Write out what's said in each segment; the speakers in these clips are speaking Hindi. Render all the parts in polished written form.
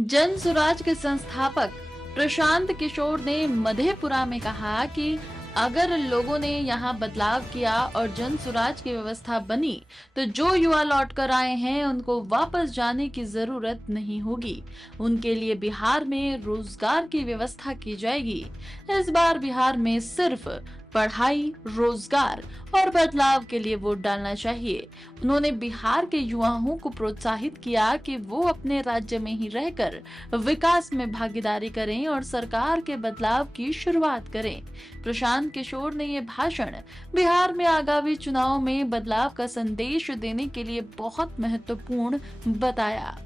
जन स्वराज के संस्थापक प्रशांत किशोर ने मधेपुरा में कहा कि अगर लोगों ने यहाँ बदलाव किया और जन स्वराज की व्यवस्था बनी तो जो युवा लौट कर आए हैं उनको वापस जाने की जरूरत नहीं होगी। उनके लिए बिहार में रोजगार की व्यवस्था की जाएगी। इस बार बिहार में सिर्फ पढ़ाई, रोजगार और बदलाव के लिए वोट डालना चाहिए। उन्होंने बिहार के युवाओं को प्रोत्साहित किया कि वो अपने राज्य में ही रहकर विकास में भागीदारी करें और सरकार के बदलाव की शुरुआत करें। प्रशांत किशोर ने ये भाषण बिहार में आगामी चुनाव में बदलाव का संदेश देने के लिए बहुत महत्वपूर्ण बताया।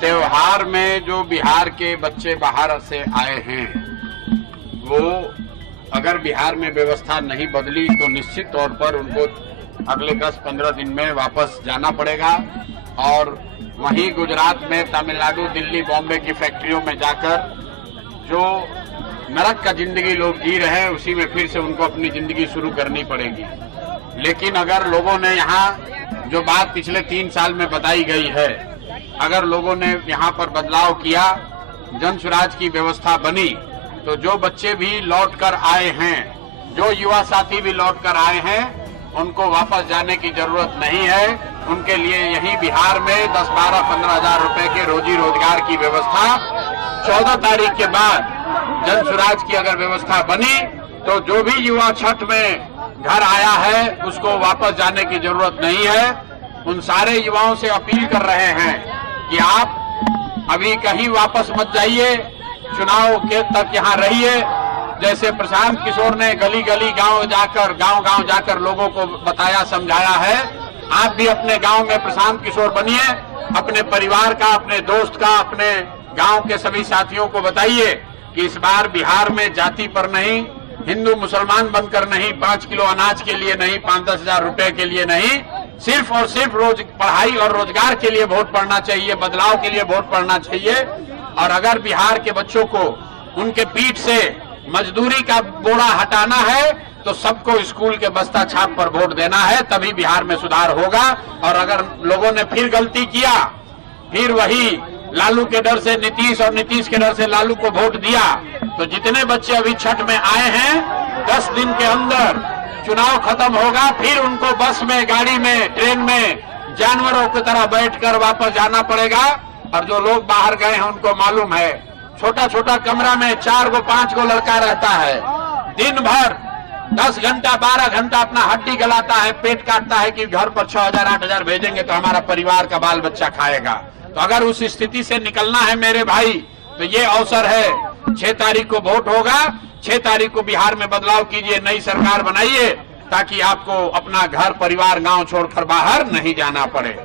त्योहार में जो बिहार के बच्चे बाहर से आए हैं वो अगर बिहार में व्यवस्था नहीं बदली तो निश्चित तौर पर उनको अगले 10-15 दिन में वापस जाना पड़ेगा और वहीं गुजरात में, तमिलनाडु, दिल्ली, बॉम्बे की फैक्ट्रियों में जाकर जो नरक का जिंदगी लोग जी रहे हैं उसी में फिर से उनको अपनी जिंदगी शुरू करनी पड़ेगी। लेकिन अगर लोगों ने यहाँ जो बात पिछले 3 साल में बताई गई है, अगर लोगों ने यहाँ पर बदलाव किया, जन स्वराज की व्यवस्था बनी, तो जो बच्चे भी लौट कर आए हैं, जो युवा साथी भी लौट कर आए हैं, उनको वापस जाने की जरूरत नहीं है। उनके लिए यही बिहार में 10, 12, 15 हजार रुपए के रोजी रोजगार की व्यवस्था 14 तारीख के बाद जन स्वराज की अगर व्यवस्था बनी तो जो भी युवा छठ में घर आया है उसको वापस जाने की जरूरत नहीं है। उन सारे युवाओं से अपील कर रहे हैं कि आप अभी कहीं वापस मत जाइए, चुनाव के तक यहाँ रहिए। जैसे प्रशांत किशोर ने गली गली गांव गांव जाकर लोगों को बताया, समझाया है, आप भी अपने गांव में प्रशांत किशोर बनिए। अपने परिवार का, अपने दोस्त का, अपने गांव के सभी साथियों को बताइए कि इस बार बिहार में जाति पर नहीं, हिंदू मुसलमान बनकर नहीं, 5 किलो अनाज के लिए नहीं, 5-10 हजार रुपए के लिए नहीं, सिर्फ और सिर्फ पढ़ाई और रोजगार के लिए वोट पड़ना चाहिए, बदलाव के लिए वोट पड़ना चाहिए। और अगर बिहार के बच्चों को उनके पीठ से मजदूरी का बोरा हटाना है तो सबको स्कूल के बस्ता छाप पर वोट देना है, तभी बिहार में सुधार होगा। और अगर लोगों ने फिर गलती किया, फिर वही लालू के डर से नीतीश और नीतीश के डर से लालू को वोट दिया, तो जितने बच्चे अभी छठ में आए हैं 10 दिन के अंदर चुनाव खत्म होगा, फिर उनको बस में, गाड़ी में, ट्रेन में जानवरों की तरह बैठकर वापस जाना पड़ेगा। और जो लोग बाहर गए हैं उनको मालूम है, छोटा छोटा कमरा में 4 गो 5 गो लड़का रहता है, दिन भर 10 घंटा 12 घंटा अपना हड्डी गलाता है, पेट काटता है कि घर पर 6,000 8,000 भेजेंगे तो हमारा परिवार का बाल बच्चा खाएगा। तो अगर उस स्थिति से निकलना है मेरे भाई, तो ये अवसर है। 6 तारीख को वोट होगा, 6 तारीख को बिहार में बदलाव कीजिए, नई सरकार बनाइए, ताकि आपको अपना घर, परिवार, गांव छोड़कर बाहर नहीं जाना पड़े।